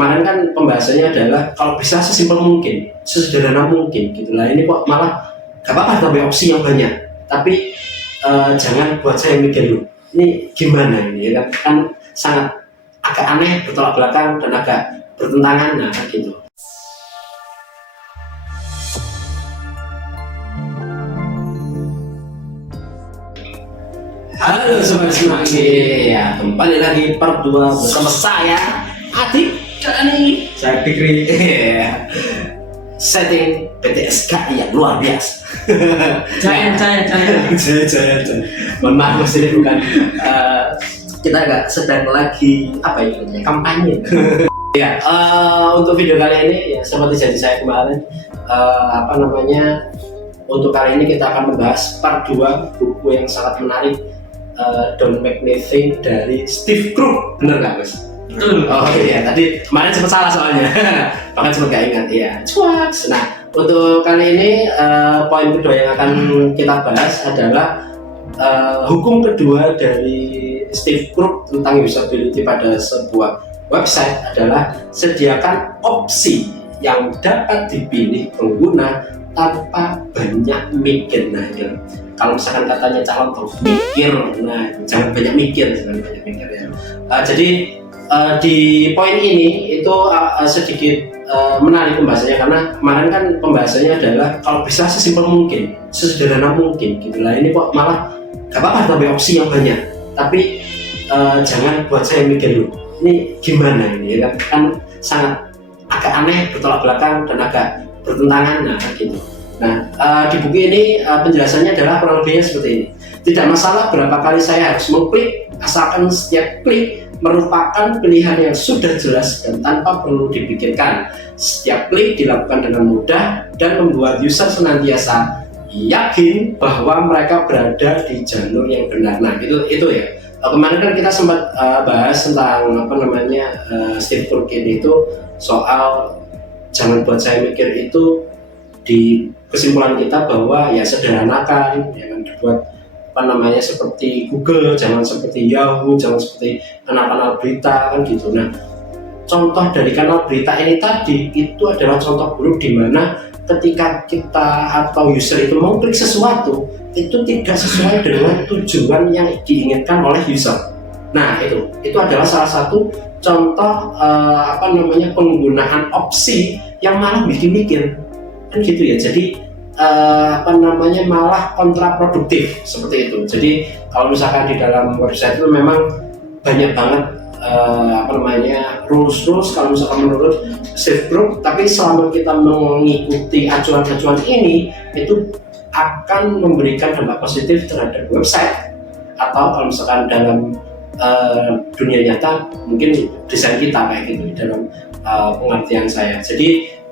kemarin kan pembahasannya adalah kalau bisa sesimpel mungkin, sesederhana mungkin gitu lah. Ini kok malah gak apa-apa tambah opsi yang banyak, tapi jangan buat saya mikir dulu. Ini gimana ini ya kan sangat agak aneh, bertolak belakang dan agak bertentangan, nah gitu. Halo Sobat Semanggi, ya kembali lagi part 2 bersama saya Adik Dani. Saya Fikri. Setting PTSK yang luar biasa. Jaya. Mohon maaf Mas, ini bukan kita nggak sedang lagi apa ya namanya kampanye. Ya, untuk video kali ini ya seperti janji saya kemarin, untuk kali ini kita akan membahas part 2 buku yang sangat menarik, Don't Make Me Think dari Steve Krug. Bener nggak Mas? Betul. Oh iya, tadi kemarin sempat salah soalnya. Bahkan sempat gak ingat ya. Cuaks. Nah, untuk kali ini poin kedua yang akan kita bahas adalah hukum kedua dari Steve Krug tentang usability pada sebuah website adalah sediakan opsi yang dapat dipilih pengguna tanpa banyak mikir. Nah, gitu. Kalau misalkan katanya calon tuh mikir, nah jangan banyak mikir ya. Jadi di poin ini itu sedikit menarik pembahasannya, karena kemarin kan pembahasannya adalah kalau bisa sesimpel mungkin, sesederhana mungkin gitu lah. Ini kok malah gak apa-apa tambah opsi yang banyak, tapi jangan buat saya mikir dulu. Ini gimana ini ya kan sangat agak aneh, bertolak belakang dan agak bertentangan, nah gitu. Nah, di buku ini penjelasannya adalah kurang lebihnya seperti ini. Tidak masalah berapa kali saya harus mengklik, asalkan setiap klik merupakan pilihan yang sudah jelas dan tanpa perlu dipikirkan. Setiap klik dilakukan dengan mudah dan membuat user senantiasa yakin bahwa mereka berada di jalur yang benar. Nah, itu ya. Kemarin kan kita sempat bahas tentang Steve Krug ini itu soal jangan buat saya mikir itu. Di kesimpulan kita bahwa ya sederhanakan, jangan dibuat seperti Google, jangan seperti Yahoo, jangan seperti kanal-kanal berita kan gitu. Nah, contoh dari kanal berita ini tadi itu adalah contoh buruk di mana ketika kita atau user itu mau klik sesuatu itu tidak sesuai dengan tujuan yang diinginkan oleh user. Nah, itu adalah salah satu contoh penggunaan opsi yang malah bikin mikir. Kan gitu ya, jadi malah kontraproduktif seperti itu. Jadi kalau misalkan di dalam website itu memang banyak banget rules kalau misalkan menurut Steve Krug, tapi selama kita mengikuti acuan-acuan ini itu akan memberikan dampak positif terhadap website, atau kalau misalkan dalam dunia nyata mungkin desain kita kayak gitu dalam pengertian saya. Jadi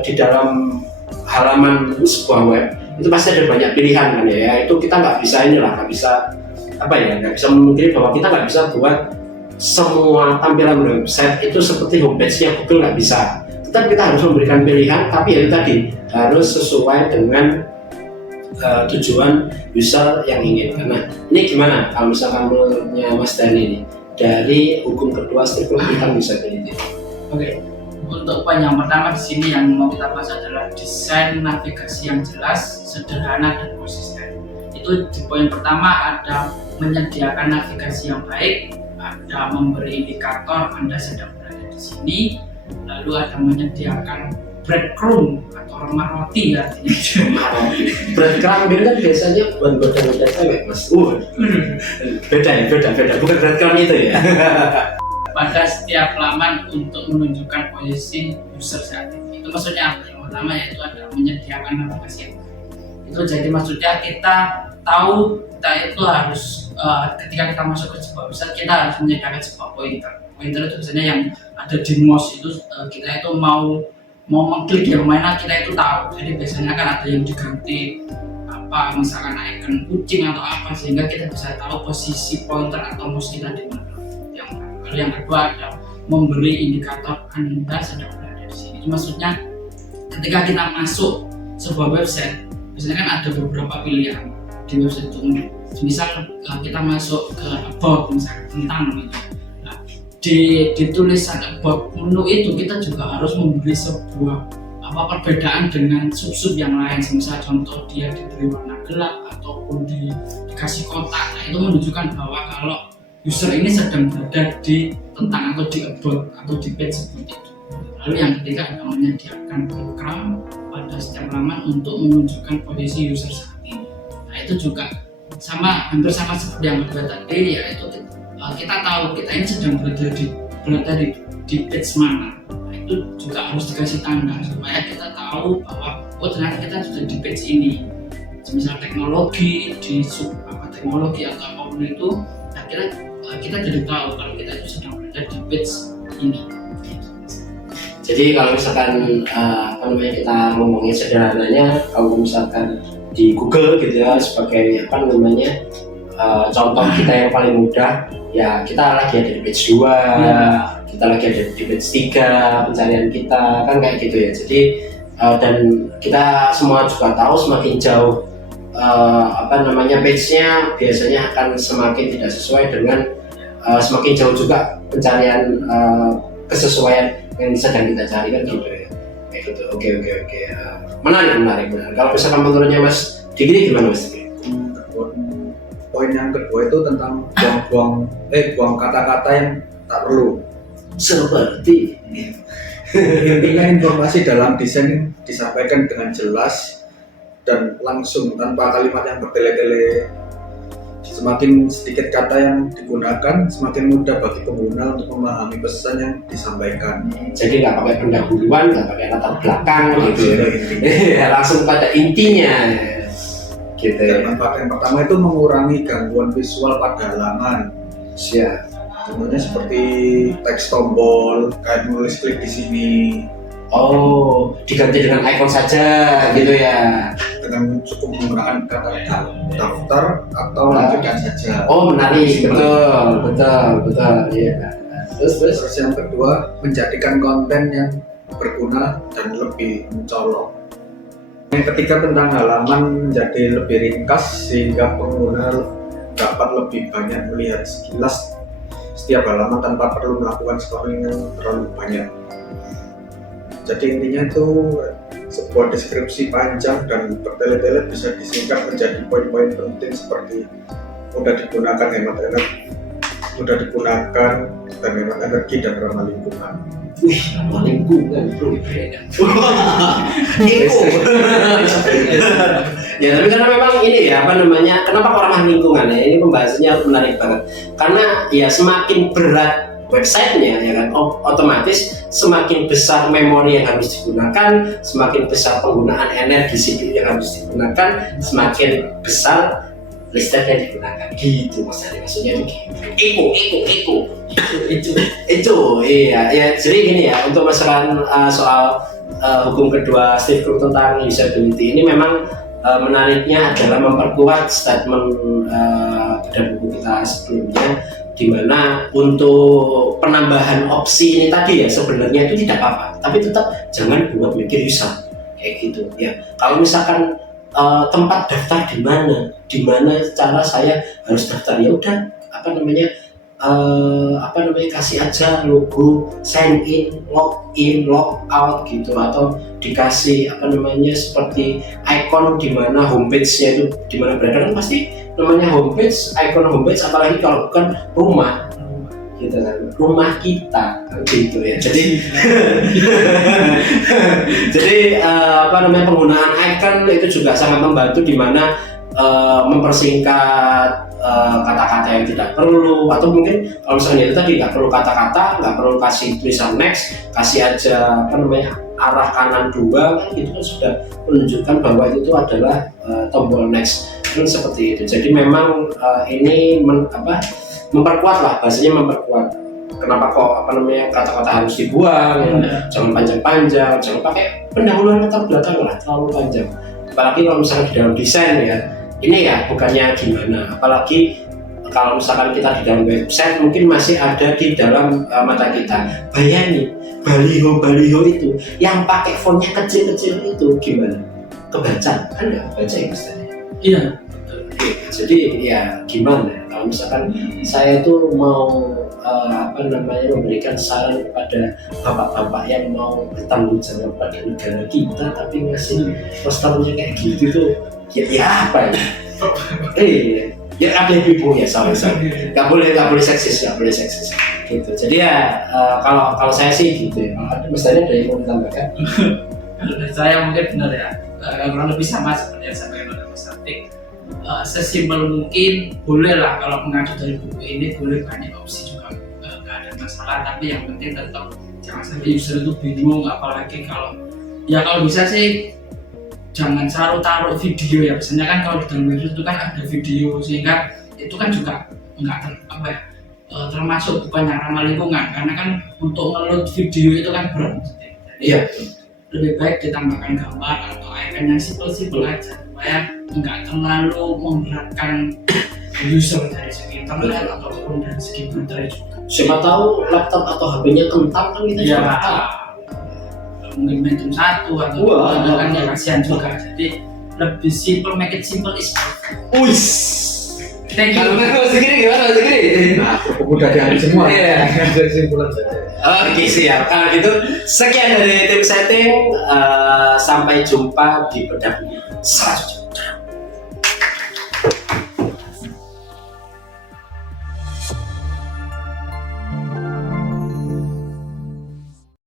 di dalam halaman sebuah web itu pasti ada banyak pilihan kan ya. Itu kita nggak bisa memungkiri bahwa kita nggak bisa buat semua tampilan website itu seperti homepage-nya Google, nggak bisa. Tetap kita harus memberikan pilihan, tapi ya tadi harus sesuai dengan tujuan user yang ingin. Karena ini gimana kalau misalkan menurutnya Mas Dani ini dari hukum kedua Steve Krug tentang usability? Oke. Untuk poin yang pertama di sini yang mau kita bahas adalah desain navigasi yang jelas, sederhana dan konsisten. Itu di poin pertama ada menyediakan navigasi yang baik, ada memberi indikator Anda sedang berada di sini, lalu ada menyediakan breadcrumb atau remah roti artinya. Breadcrumb ini kan biasanya buat goda-goda cewek Mas. Beda, bukan breadcrumb itu ya. Pada setiap laman untuk menunjukkan posisi user saat ini. Itu maksudnya apa? Yang pertama yaitu ada menyediakan navigasi yang baik. Itu jadi maksudnya kita tahu kita itu harus ketika kita masuk ke sebuah website kita harus menyediakan sebuah pointer. Pointer itu biasanya yang ada di mouse itu kita itu mau mengklik yang mana kita itu tahu. Jadi biasanya kan ada yang diganti misalkan icon kucing atau apa, sehingga kita bisa tahu posisi pointer atau mouse kita di mana. Lalu yang kedua adalah memberi indikator Anda sedang berada di sini. Itu maksudnya ketika kita masuk sebuah website, biasanya kan ada beberapa pilihan di website itu. Misal kita masuk ke about, misalnya tentang gitu. Nah, di tulisan about menu itu kita juga harus memberi sebuah perbedaan dengan sub-sub yang lain. Misalnya contoh dia diberi warna gelap ataupun dikasih kotak, nah itu menunjukkan bahwa kalau user ini sedang berada di tentang atau di about atau di page seperti itu. Lalu yang ketiga adalah menyediakan breadcrumb pada setiap halaman untuk menunjukkan posisi user saat ini. Nah itu juga hampir sama seperti yang kedua tadi, yaitu kita tahu kita ini sedang berada di page mana. Nah itu juga harus dikasih tanda supaya kita tahu bahwa ternyata kita sudah di page ini. Misal teknologi di teknologi atau apapun itu, nah kita jadi tahu kalau kita itu sedang berada di page ini. Jadi kalau misalkan kita ngomongin sederhananya, kalau misalkan di Google gitu ya sebagai contoh kita yang paling mudah, ya kita lagi ada di page 2, kita lagi ada di page 3 pencarian kita kan kayak gitu ya. Jadi dan kita semua juga tahu semakin jauh page-nya biasanya akan semakin tidak sesuai dengan semakin jauh juga pencarian kesesuaian yang sedang kita cari kan gitu ya. Kayak gitu. Oke. Menarik. Kalau misalkan menurutnya Mas Dikri gimana Mas Dikri? Poin yang kedua itu tentang buang kata-kata yang tak perlu. Seperti intinya informasi dalam desain disampaikan dengan jelas dan langsung tanpa kalimat yang bertele-tele. Semakin sedikit kata yang digunakan, semakin mudah bagi pengguna untuk memahami pesan yang disampaikan. Jadi nggak pakai pendahuluan, nggak pakai latar belakang gitu ya. Langsung pada intinya gitu ya. Dan manfaat yang pertama itu mengurangi gangguan visual pada halaman. Siap. Contohnya seperti teks tombol, kayak nulis klik di sini. Oh, diganti dengan icon saja gitu ya. Dengan cukup menggunakan kata daftar atau lanjutkan saja. Oh, menarik. Betul. Iya. Terus yang kedua, menjadikan konten yang berguna dan lebih mencolok. Yang ketiga tentang halaman menjadi lebih ringkas sehingga pengguna dapat lebih banyak melihat sekilas setiap halaman tanpa perlu melakukan scrolling yang terlalu banyak. Jadi intinya itu sebuah deskripsi panjang dan bertele-tele bisa disingkat menjadi poin-poin penting seperti mudah digunakan, hemat energi dan ramah lingkungan. Wih, ramah lingkungan bro. Ya tapi karena memang ini ya kenapa kok ramah lingkungan ya, ini pembahasannya menarik banget. Karena ya semakin berat websitenya ya kan, otomatis semakin besar memori yang harus digunakan, semakin besar penggunaan energi CPU yang harus digunakan, semakin besar listrik yang digunakan gitu maksudnya itu iya ya. Jadi gini ya, untuk masalah soal hukum kedua Steve Krug tentang usability ini memang menariknya adalah memperkuat statement dalam buku kita sebelumnya, di mana untuk penambahan opsi ini tadi ya sebenarnya itu tidak apa-apa, tapi tetap jangan buat mikir user kayak gitu ya. Kalau misalkan tempat daftar di mana cara saya harus daftar, ya udah kasih aja logo sign in, log out gitu, atau dikasih seperti icon di mana homepage-nya itu di mana berada, kan pasti namanya homepage, icon homepage, apalagi kalau bukan rumah gitu kan, rumah kita gitu ya. Jadi penggunaan icon itu juga sangat membantu di mana mempersingkat kata-kata yang tidak perlu, atau mungkin kalau misalnya itu tadi nggak perlu kata-kata, nggak perlu kasih tulisan next, kasih aja arah kanan 2 kan gitu kan sudah menunjukkan bahwa itu adalah tombol next kan seperti itu. Jadi memang ini memperkuat lah, bahasanya memperkuat. Kenapa kok kata-kata harus dibuang ya? Jangan panjang-panjang, jangan pakai pendahuluan latar belakang lah terlalu panjang, apalagi kalau misalnya di dalam desain ya. Ini ya bukannya gimana, apalagi kalau misalkan kita di dalam website mungkin masih ada di dalam mata kita. Bayangin baliho itu yang pakai fontnya kecil-kecil itu gimana? Kebaca kan nggak kebaca ya misalnya. Iya. Jadi ya gimana? Kalau misalkan saya tuh mau memberikan saran kepada bapak-bapak yang mau bertanggung jawab pada negara kita, tapi ngasih posternya kayak gitu tuh, ya apa ya? Ya ada ibu ya, sorry. Nggak boleh seksis gitu. Jadi ya kalau saya sih gitu ya. Misalnya ada yang mau ditambahkan? Menurut saya mungkin benar ya, kurang lebih sama seperti yang disampaikan oleh Mas Atik. Sesimpel mungkin boleh lah kalau mengacu dari buku ini, boleh banyak opsi juga, nggak ada masalah. Tapi yang penting tetap jangan sampai user itu bingung, apalagi kalau bisa sih jangan taruh video ya. Biasanya kan kalau di dalam website itu kan ada video, sehingga itu kan juga nggak termasuk bukan yang ramah lingkungan, karena kan untuk nge-load video itu kan berat. Iya. Lebih baik ditambahkan gambar atau icon yang simpel aja supaya nggak terlalu memberatkan user dari segi internet ataupun dari segi baterai juga. Siapa tahu laptop atau HP-nya kentang kan kita juga tahu. Mungkin Medium 1 atau kan ya kasihan juga. Jadi lebih simple, make it simple is perfect. Uish. Thank you. Mas Giri gimana? Nah, udah diambil semua. Iya. Jadi simpulan saja. Oke, siap. Kalau gitu sekian dari tim setting. Sampai jumpa di bedah selanjutnya.